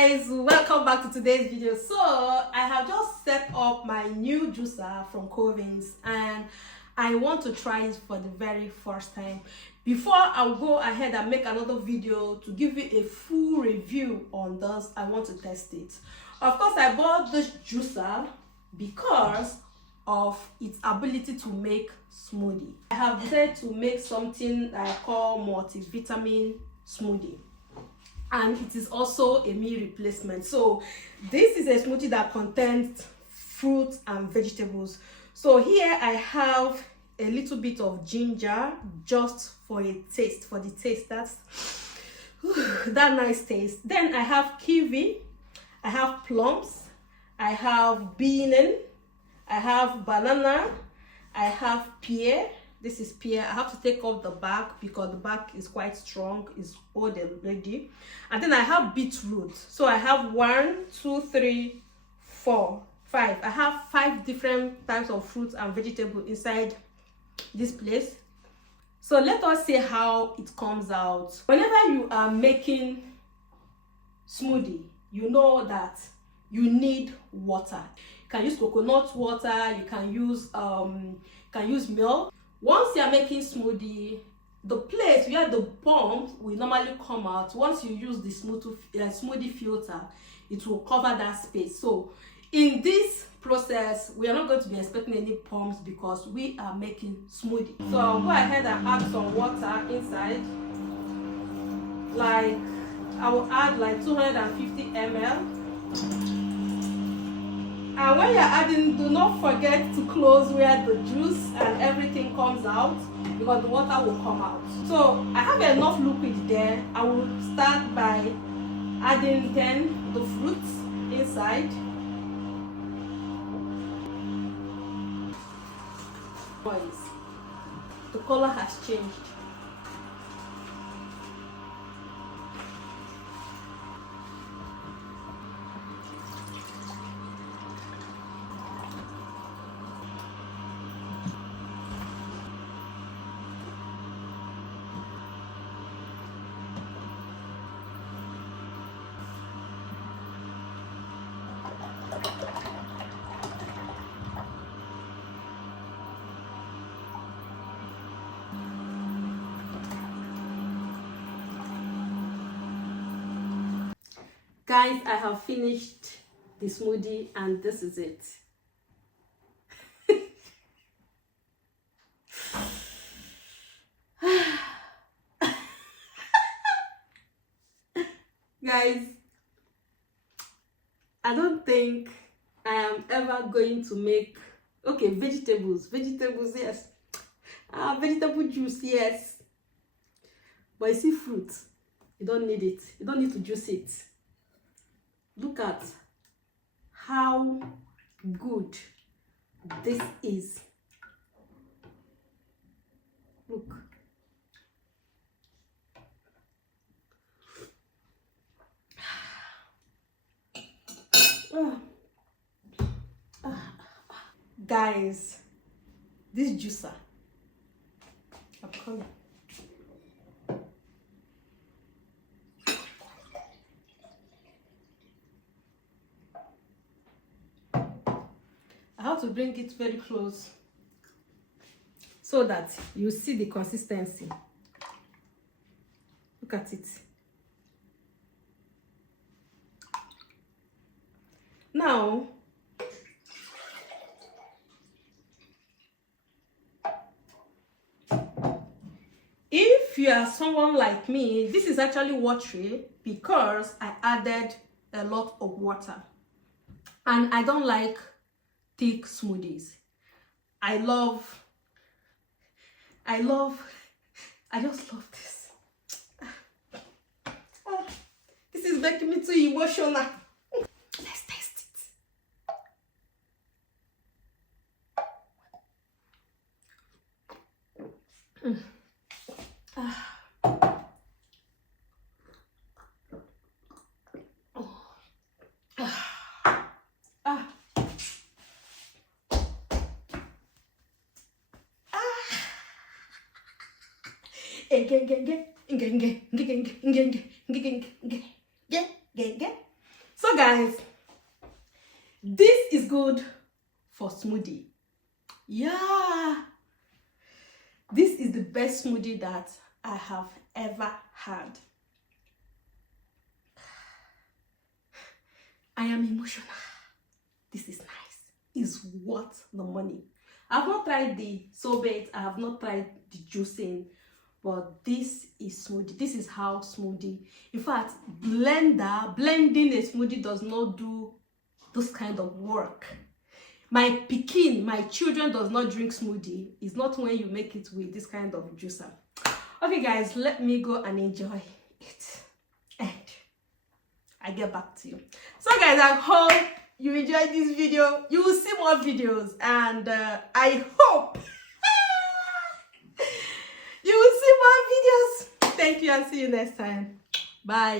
guys, welcome back to today's video. So I have just set up my new juicer from Kuvings and I want to try it for the very first time. Before I'll go ahead and make another video to give you a full review on this, I want to test it. Of course, I bought this juicer because of its ability to make smoothie. I have decided to make something that I call multivitamin smoothie, and it is also a meal replacement. So this is a smoothie that contains fruits and vegetables. So here I have a little bit of ginger just for a taste, for the taste. That's that nice taste. Then I have kiwi, I have plums, I have bean, I have banana, I have pear. This is pear. I have to take off the back because the back is quite strong, it's old already. And then I have beetroot. So I have 1, 2, 3, 4, 5. I have 5 different types of fruits and vegetables inside this place. So let us see how it comes out. Whenever you are making smoothie, you know that you need water. You can use coconut water, you can use milk. Once you are making smoothie, the place where the pump will normally come out, once you use the smoothie filter, it will cover that space. So in this process, we are not going to be expecting any pumps because we are making smoothie. So I'll go ahead and add some water inside. Like, I will add like 250 ml. And when you're adding, do not forget to close where the juice and everything comes out because the water will come out. So I have enough liquid there. I will start by adding then the fruits inside. The color has changed. Guys, I have finished the smoothie and this is it. Guys, I don't think I am ever going to make, okay, vegetables, yes. Vegetable juice, yes. But you see fruit, you don't need it. You don't need to juice it. Look at how good this is. Look. Guys, this juicer, I'm coming. I have to bring it very close so that you see the consistency. Look at it. Now, if you are someone like me, this is actually watery because I added a lot of water and I don't like thick smoothies. I just love this. This is making me too emotional. Let's taste it. So guys, this is good for smoothie. Yeah, this is the best smoothie that I have ever had. I am emotional. This is nice. It's worth the money. I've not tried the sorbet, I have not tried the juicing, but this is smoothie. This is how smoothie. In fact, blending a smoothie does not do this kind of work. My children does not drink smoothie. It's not when you make it with this kind of juicer. Okay guys, let me go and enjoy it. And I get back to you. So guys, I hope you enjoyed this video. You will see more videos, and I hope you will see more videos. Thank you and see you next time. Bye.